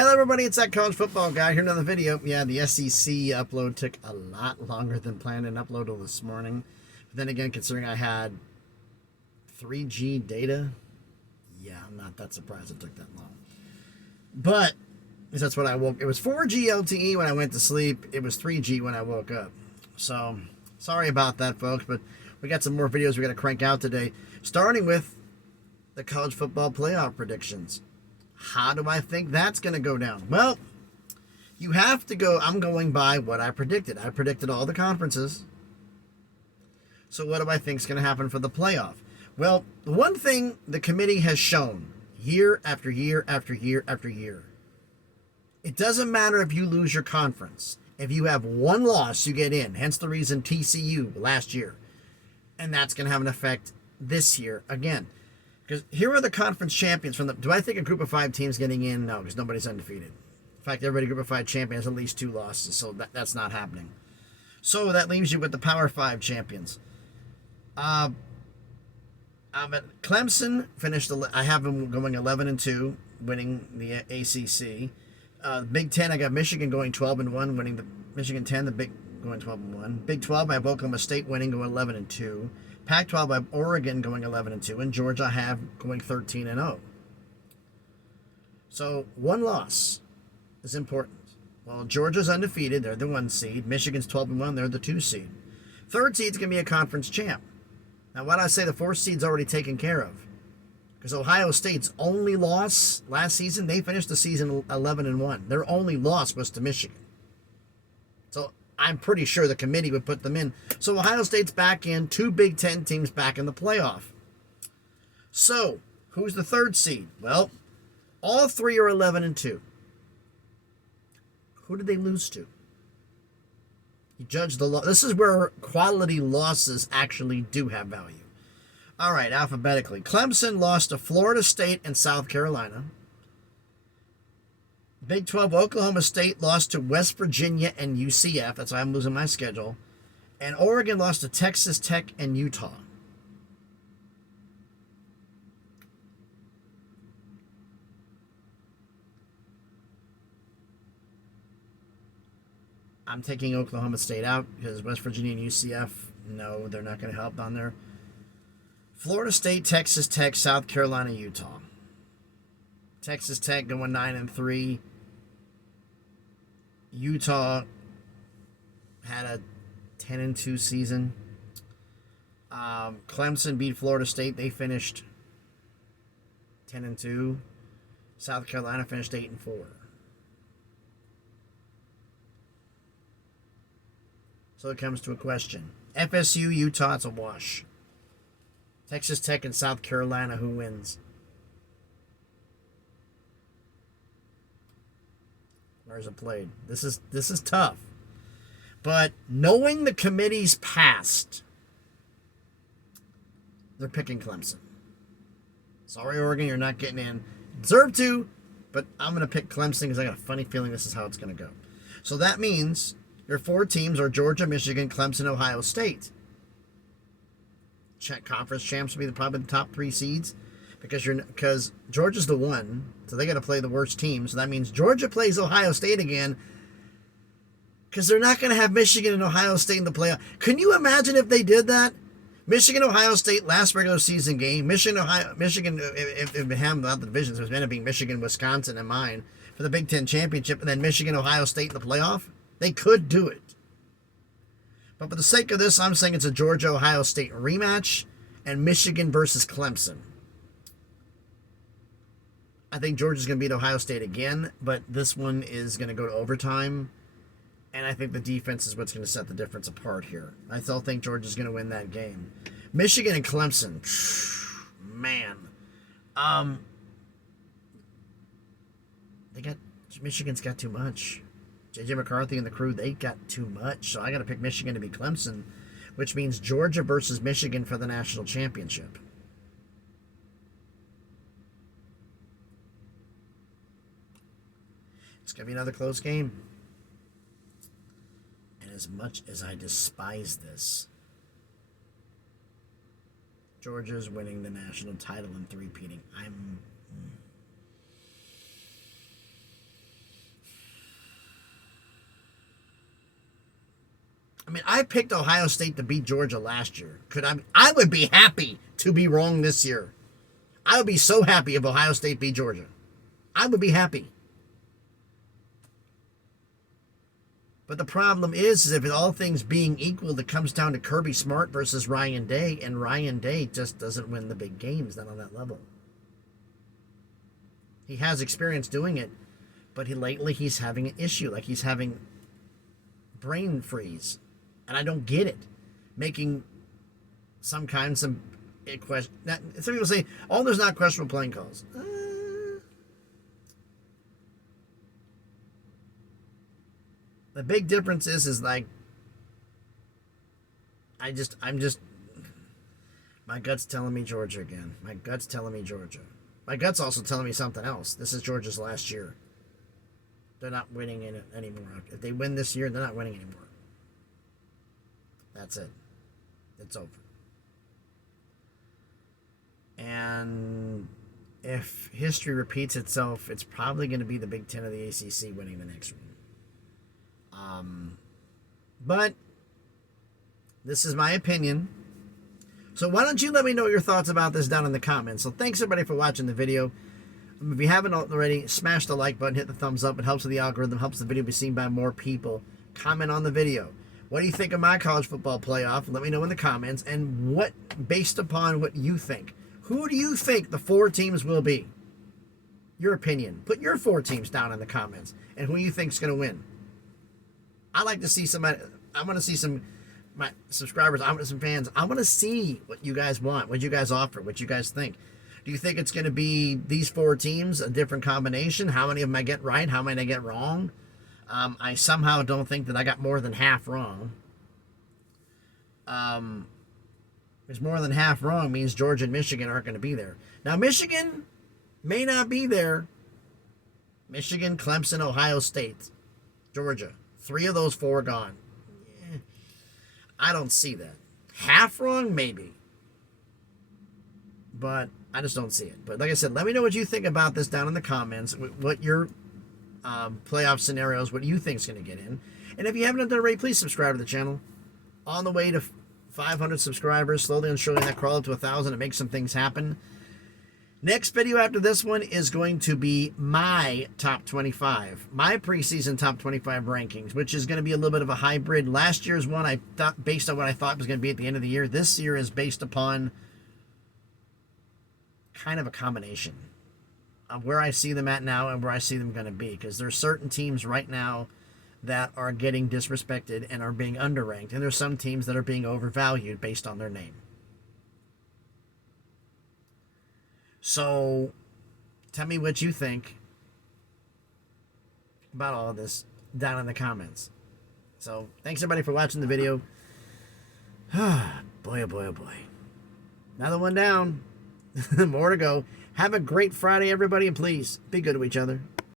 Hello everybody, it's that college football guy. Here another video. Yeah, the SEC upload took a lot longer than planned and uploaded this morning. But then again, considering I had 3G data, yeah, I'm not that surprised it took that long. But that's what I woke. It was 4G LTE when I went to sleep. It was 3G when I woke up. So sorry about that, folks. But we got some more videos we got to crank out today, starting with the college football playoff predictions. How do I think that's going to go down? Well, you have to go. I'm going by what I predicted. I predicted all the conferences. So what do I think is going to happen for the playoff? Well, the one thing the committee has shown year after year after year after year, it doesn't matter if you lose your conference. If you have one loss, you get in. Hence the reason TCU last year. And that's going to have an effect this year again. Because here are the conference champions from the. Do I think a group of 5 teams getting in? No, because nobody's undefeated. In fact, everybody group of 5 champions has at least 2 losses, so that's not happening. So that leaves you with the Power 5 champions. Clemson finished. I have them going 11-2, winning the ACC. Big 10, I got Michigan going 12-1, winning the Michigan 10. The Big going 12-1. Big 12, I have Oklahoma State winning, going 11-2. Pac-12, I have Oregon going 11-2, and Georgia I have going 13-0. So one loss is important. Well, Georgia's undefeated; they're the 1 seed. Michigan's 12-1; they're the 2 seed. 3rd seed's gonna be a conference champ. Now, why do I say the 4th seed's already taken care of? Because Ohio State's only loss last season, they finished the season 11-1. Their only loss was to Michigan. So I'm pretty sure the committee would put them in. So Ohio State's back in, 2 Big Ten teams back in the playoff. So, who's the 3rd seed? Well, all 3 are 11-2. Who did they lose to? You judge the loss. This is where quality losses actually do have value. All right, alphabetically. Clemson lost to Florida State and South Carolina. Big 12, Oklahoma State lost to West Virginia and UCF. That's why I'm losing my schedule. And Oregon lost to Texas Tech and Utah. I'm taking Oklahoma State out because West Virginia and UCF, no, they're not going to help on there. Florida State, Texas Tech, South Carolina, Utah. Texas Tech going 9-3. Utah had a 10-2 season. Clemson beat Florida State. They finished 10-2. South Carolina finished 8-4. So it comes to a question. FSU, Utah, it's a wash. Texas Tech and South Carolina, who wins? Where's it played? This is tough. But knowing the committee's past, they're picking Clemson. Sorry, Oregon, you're not getting in. Deserve to, but I'm going to pick Clemson because I got a funny feeling this is how it's going to go. So that means your 4 teams are Georgia, Michigan, Clemson, Ohio State. Conference champs will be probably the top 3 seeds because Georgia's the 1, so they got to play the worst team. So that means Georgia plays Ohio State again because they're not going to have Michigan and Ohio State in the playoff. Can you imagine if they did that? Michigan, Ohio State, last regular season game. Michigan, if it had the divisions, it was meant to be Michigan, Wisconsin, and mine for the Big Ten championship, and then Michigan, Ohio State in the playoff. They could do it. But for the sake of this, I'm saying it's a Georgia-Ohio State rematch and Michigan versus Clemson. I think Georgia's going to beat Ohio State again, but this one is going to go to overtime. And I think the defense is what's going to set the difference apart here. I still think Georgia's going to win that game. Michigan and Clemson. Man. Michigan's got too much. J.J. McCarthy and the crew, they got too much. So I got to pick Michigan to beat Clemson, which means Georgia versus Michigan for the national championship. It's going to be another close game. And as much as I despise this, Georgia's winning the national title and three-peating. I mean, I picked Ohio State to beat Georgia last year. I would be happy to be wrong this year. I would be so happy if Ohio State beat Georgia. I would be happy. But the problem is if all things being equal, it comes down to Kirby Smart versus Ryan Day, and Ryan Day just doesn't win the big games, not on that level. He has experience doing it, but lately he's having an issue. Like he's having brain freeze. And I don't get it. Making some question. Some people say, oh, there's not questionable playing calls. The big difference is like, I'm just, my gut's telling me Georgia again. My gut's telling me Georgia. My gut's also telling me something else. This is Georgia's last year. They're not winning in it anymore. If they win this year, they're not winning anymore. That's it. It's over. And if history repeats itself, it's probably going to be the Big Ten of the ACC winning the next one. But this is my opinion. So why don't you let me know your thoughts about this down in the comments. So thanks everybody for watching the video. If you haven't already, smash the like button, hit the thumbs up. It helps with the algorithm, helps the video be seen by more people. Comment on the video. What do you think of my college football playoff? Let me know in the comments. And what, based upon what you think, who do you think the 4 teams will be? Your opinion. Put your 4 teams down in the comments and who you think is going to win. I like to see somebody. I want to see my subscribers. I want some fans. I want to see what you guys want, what you guys offer, what you guys think. Do you think it's going to be these 4 teams, a different combination? How many of them I get right? How many I get wrong? I somehow don't think that I got more than half wrong. Because more than half wrong means Georgia and Michigan aren't going to be there. Now, Michigan may not be there. Michigan, Clemson, Ohio State, Georgia. 3 of those 4 gone. Yeah, I don't see that. Half wrong, maybe. But I just don't see it. But like I said, let me know what you think about this down in the comments. What your playoff scenarios, what you think is going to get in. And if you haven't done it already, please subscribe to the channel. On the way to 500 subscribers, slowly and surely that crawl up to 1,000 and make some things happen. Next video after this one is going to be my top 25, my preseason top 25 rankings, which is going to be a little bit of a hybrid. Last year's one I thought based on what I thought was going to be at the end of the year. This year is based upon kind of a combination of where I see them at now and where I see them going to be, because there's certain teams right now that are getting disrespected and are being underranked, and there's some teams that are being overvalued based on their name. So tell me what you think about all of this down in the comments. So thanks everybody for watching the video. Boy, oh boy, oh boy. Another one down. More to go. Have a great Friday, everybody, and please be good to each other.